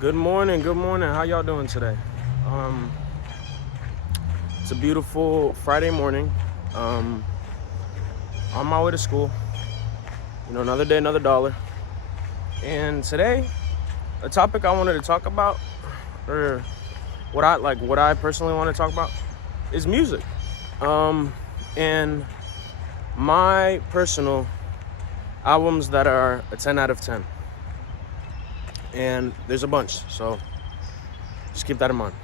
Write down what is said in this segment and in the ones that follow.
Good morning, good morning. How y'all doing today? Um, it's a beautiful Friday morning. Um, on my way to school. Another day, another dollar. And today, a topic I wanted to talk about, or what I personally want to talk about, is music. And my personal albums that are a 10 out of 10. And there's a bunch, so just keep that in mind.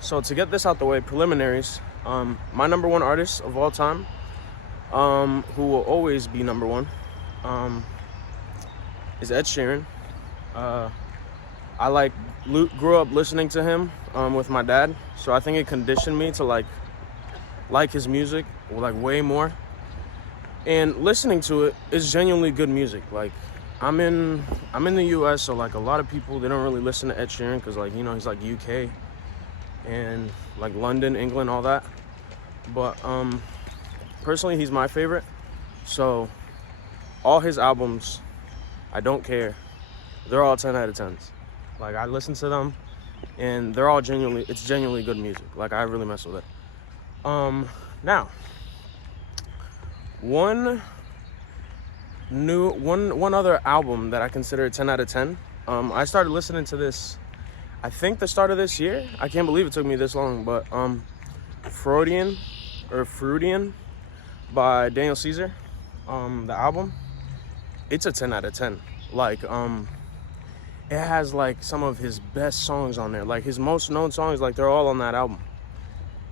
So to get this out the way, preliminaries. My number one artist of all time, who will always be number one, is Ed Sheeran. I grew up listening to him with my dad, so I think it conditioned me to like his music way more. And listening to it is genuinely good music. Like I'm in the U.S., so like a lot of people, they don't really listen to Ed Sheeran because he's like UK and like London, England, all that. But personally, he's my favorite. So all his albums, I don't care. They're all 10 out of 10s. Like I listen to them and it's genuinely good music. Like I really mess with it. Now, one other album that I consider a 10 out of 10. I started listening to this, I think the start of this year. I can't believe it took me this long, but Freudian by Daniel Caesar. The album, it's a 10 out of 10. Like it has like some of his best songs on there. Like his most known songs, like they're all on that album.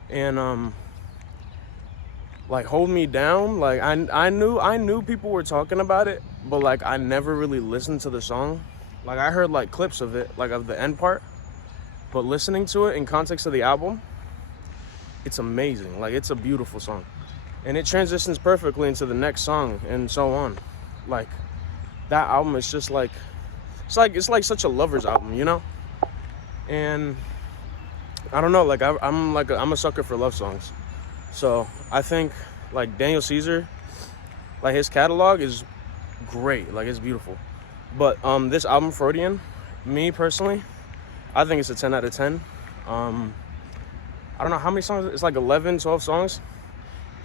And like Hold Me Down, like I knew people were talking about it, but like I never really listened to the song. Like I heard like clips of it, like of the end part, but listening to it in context of the album, it's amazing. Like it's a beautiful song, and it transitions perfectly into the next song and so on. Like that album is just like it's like such a lover's album, And I don't know, like I'm a sucker for love songs. So I think like Daniel Caesar, like his catalog is great, like it's beautiful. But this album, Freudian, me personally, I think it's a 10 out of 10. I don't know how many songs, it's like 11, 12 songs.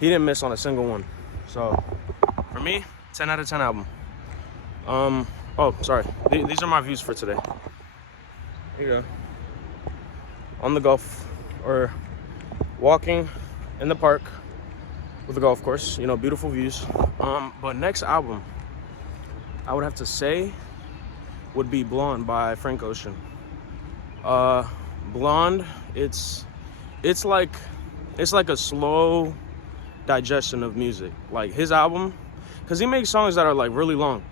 He didn't miss on a single one. So for me, 10 out of 10 album. Oh, sorry. These are my views for today. Here you go. On the golf, or walking in the park with the golf course, beautiful views. But next album, I would have to say, would be Blonde by Frank Ocean. Blonde, it's like a slow digestion of music. Like his album, because he makes songs that are like really long.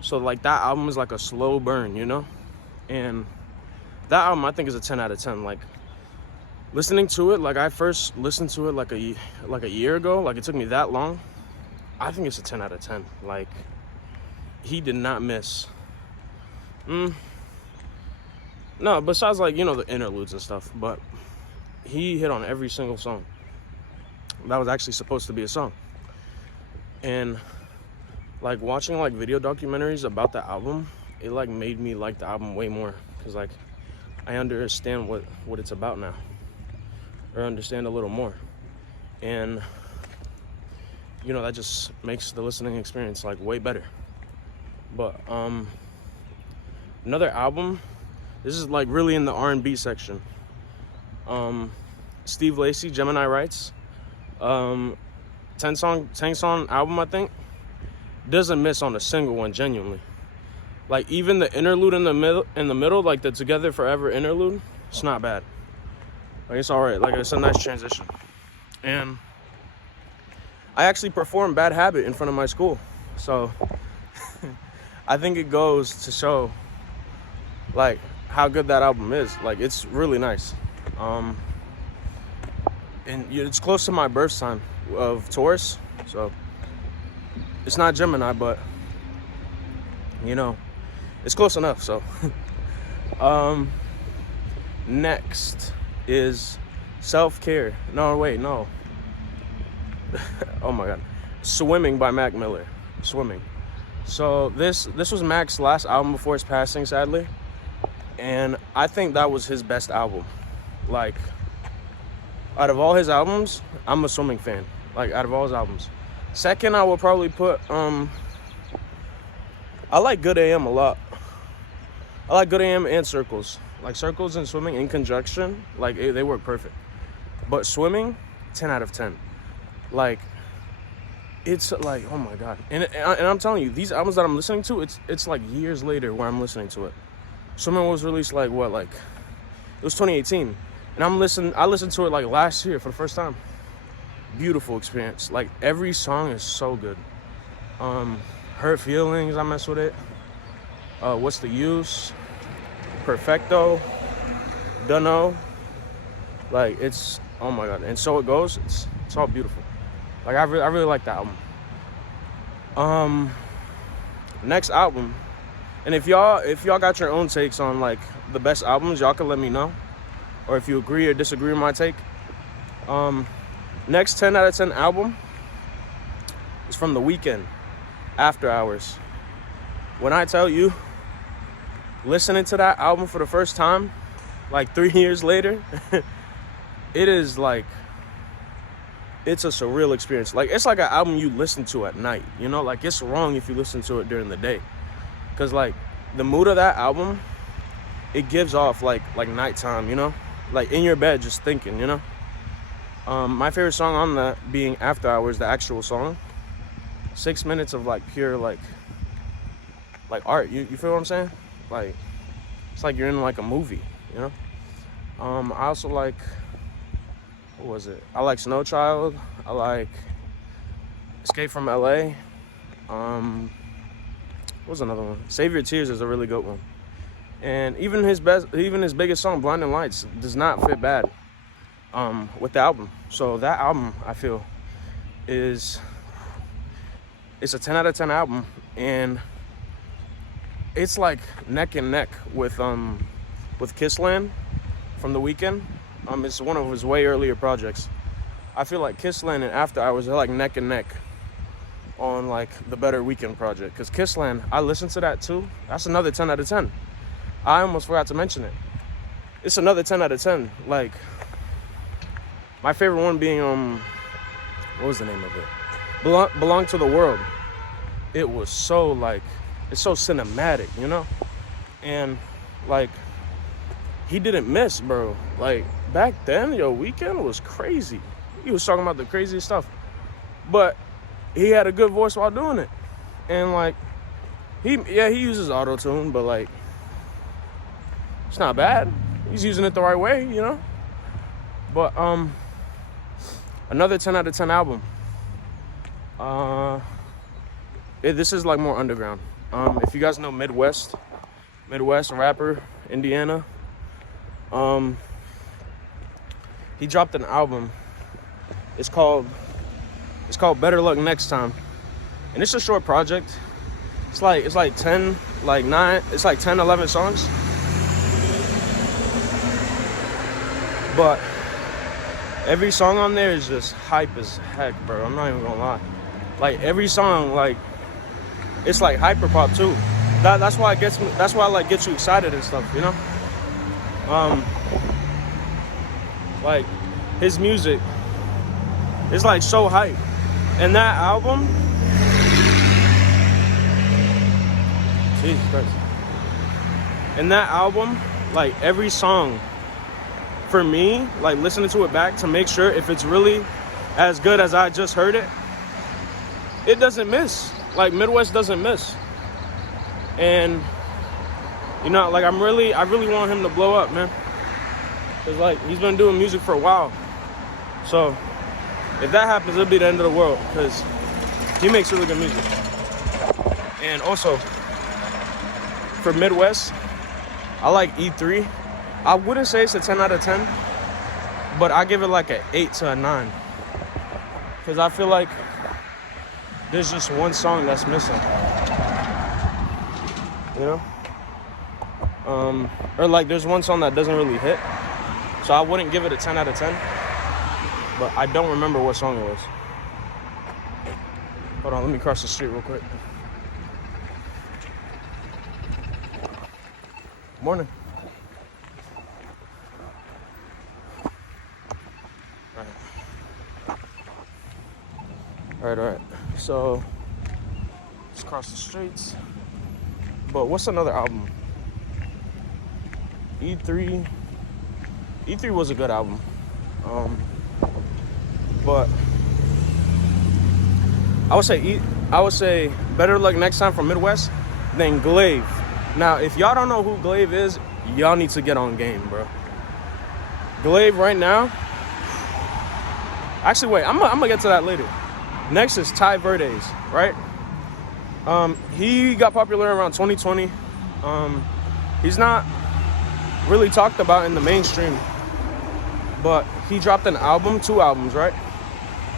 So like that album is like a slow burn, And that album I think is a 10 out of 10. Like listening to it, like I first listened to it like a year ago. Like it took me that long. I think it's a 10 out of 10. Like he did not miss. No, besides like the interludes and stuff, but he hit on every single song. That was actually supposed to be a song. And like watching like video documentaries about the album, it like made me like the album way more, because like I understand what it's about now, or understand a little more. And that just makes the listening experience like way better. But another album, this is like really in the R&B section. Steve Lacy, Gemini Rights, 10 song album, I think. Doesn't miss on a single one, genuinely. Like even the interlude in the middle, like the Together Forever interlude, it's not bad. Like it's all right. Like it's a nice transition. And I actually performed Bad Habit in front of my school, so I think it goes to show like how good that album is. Like it's really nice. And it's close to my birth sign of Taurus, so it's not Gemini, but it's close enough. So next is Self-Care. No, wait, no. Oh my God. Swimming by Mac Miller. Swimming. So this was Mac's last album before his passing, sadly. And I think that was his best album. Like, out of all his albums, I'm a Swimming fan. Like, out of all his albums. Second, I would probably put, I like Good AM a lot. I like Good AM and Circles. Like, Circles and Swimming in conjunction, like, they work perfect. But Swimming, 10 out of 10. Like, it's like, oh my God. And I'm telling you, these albums that I'm listening to, it's like years later where I'm listening to it. Swimming was released like, what, like, it was 2018. And I listened to it like last year for the first time. Beautiful experience. Like, every song is so good. Hurt Feelings, I mess with it. What's the Use? Perfecto. Dunno. Like, it's, oh my God. And So It Goes. It's all beautiful. Like, I really like that album. Next album. And if y'all got your own takes on like the best albums, y'all can let me know. Or if you agree or disagree with my take. Next 10 out of 10 album is from The Weeknd, After Hours. When I tell you, listening to that album for the first time, like 3 years later, it is like, it's a surreal experience. Like, it's like an album you listen to at night, you know? Like, it's wrong if you listen to it during the day. Because, like, the mood of that album, it gives off, like nighttime, you know? Like, in your bed, just thinking, you know? My favorite song on that being After Hours, the actual song. 6 minutes of, like, pure, like art. You feel what I'm saying? Like, it's like you're in, like, a movie, you know? I also like... What was it? I like Snow Child. I like Escape from LA. What was another one? Save Your Tears is a really good one. And even his biggest song, Blinding Lights, does not fit bad with the album. So that album, I feel, it's a 10 out of 10 album, and it's like neck and neck with Kissland from The Weeknd. It's one of his way earlier projects. I feel like Kissland and After Hours are like neck and neck on like the better Weeknd project. Because Kissland, I listened to that too. That's another 10 out of 10. I almost forgot to mention it. It's another 10 out of 10. Like, my favorite one being, what was the name of it? Belong to the World. It was so like, it's so cinematic, you know? And like, he didn't miss, bro. Like, back then, Weeknd was crazy. He was talking about the craziest stuff. But he had a good voice while doing it. And, like, he uses auto-tune, but, like, it's not bad. He's using it the right way, you know? But, another 10 out of 10 album. This is, like, more underground. If you guys know Midwest rapper, Indiana, he dropped an album. It's called Better Luck Next Time, and it's a short project. It's like 10, 11 songs. But every song on there is just hype as heck, bro. I'm not even gonna lie. Like, every song, like, it's like hyper pop too. That's why it gets me. That's why like gets you excited and stuff, you know. Like, his music is like so hype, and that album, Jesus Christ. And that album, like, every song, for me, like, listening to it back to make sure if it's really as good as I just heard it, it doesn't miss. Like, Midwest doesn't miss. And, you know, like, I really want him to blow up, man. Because, like, he's been doing music for a while. So, if that happens, it'll be the end of the world. Because he makes really good music. And also, for Midwest, I like E3. I wouldn't say it's a 10 out of 10. But I give it like an 8 to a 9. Because I feel like there's just one song that's missing. You know? Or like there's one song that doesn't really hit. So I wouldn't give it a 10 out of 10. But I don't remember what song it was. Hold on, let me cross the street real quick. Morning. All right. So let's cross the streets. But what's another album? E3. E3 was a good album. But I would say Better Luck Next Time from Midwest than Glaive. Now, if y'all don't know who Glaive is, y'all need to get on game, bro. Glaive right now. Actually, wait, I'm gonna get to that later. Next is Ty Verdes, right? He got popular around 2020. He's not really talked about in the mainstream, but he dropped an album, 2 albums, right?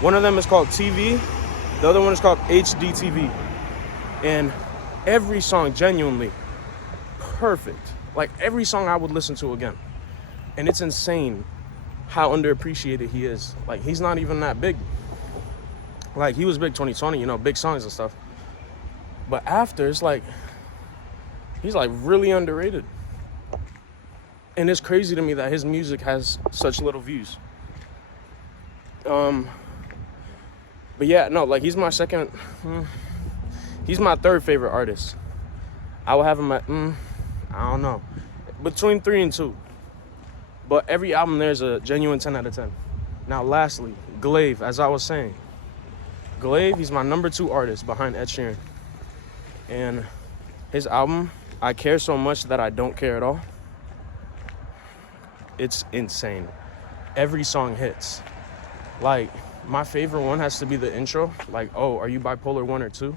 One of them is called TV. The other one is called HDTV. And every song, genuinely perfect. Like, every song I would listen to again. And it's insane how underappreciated he is. Like, he's not even that big. Like, he was big 2020, you know, big songs and stuff. But after, it's like, he's like really underrated. And it's crazy to me that his music has such little views. But yeah, no, like, he's my third favorite artist. I would have him at, I don't know, between 3 and 2. But every album there's a genuine 10 out of 10. Now, lastly, Glaive, as I was saying. Glaive, he's my number 2 artist behind Ed Sheeran. And his album, I Care So Much That I Don't Care At All. It's insane. Every song hits. Like, my favorite one has to be the intro. Like, oh, are you bipolar 1 or 2?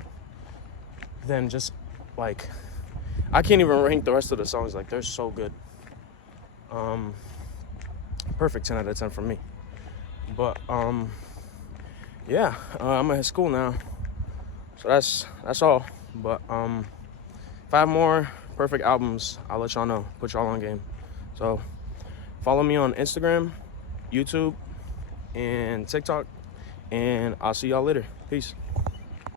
Then just, like, I can't even rank the rest of the songs. Like, they're so good. Perfect 10 out of 10 for me. But, yeah, I'm at school now. So that's all. But, if I have more perfect albums, I'll let y'all know. Put y'all on game. So, follow me on Instagram, YouTube, and TikTok. And I'll see y'all later. Peace.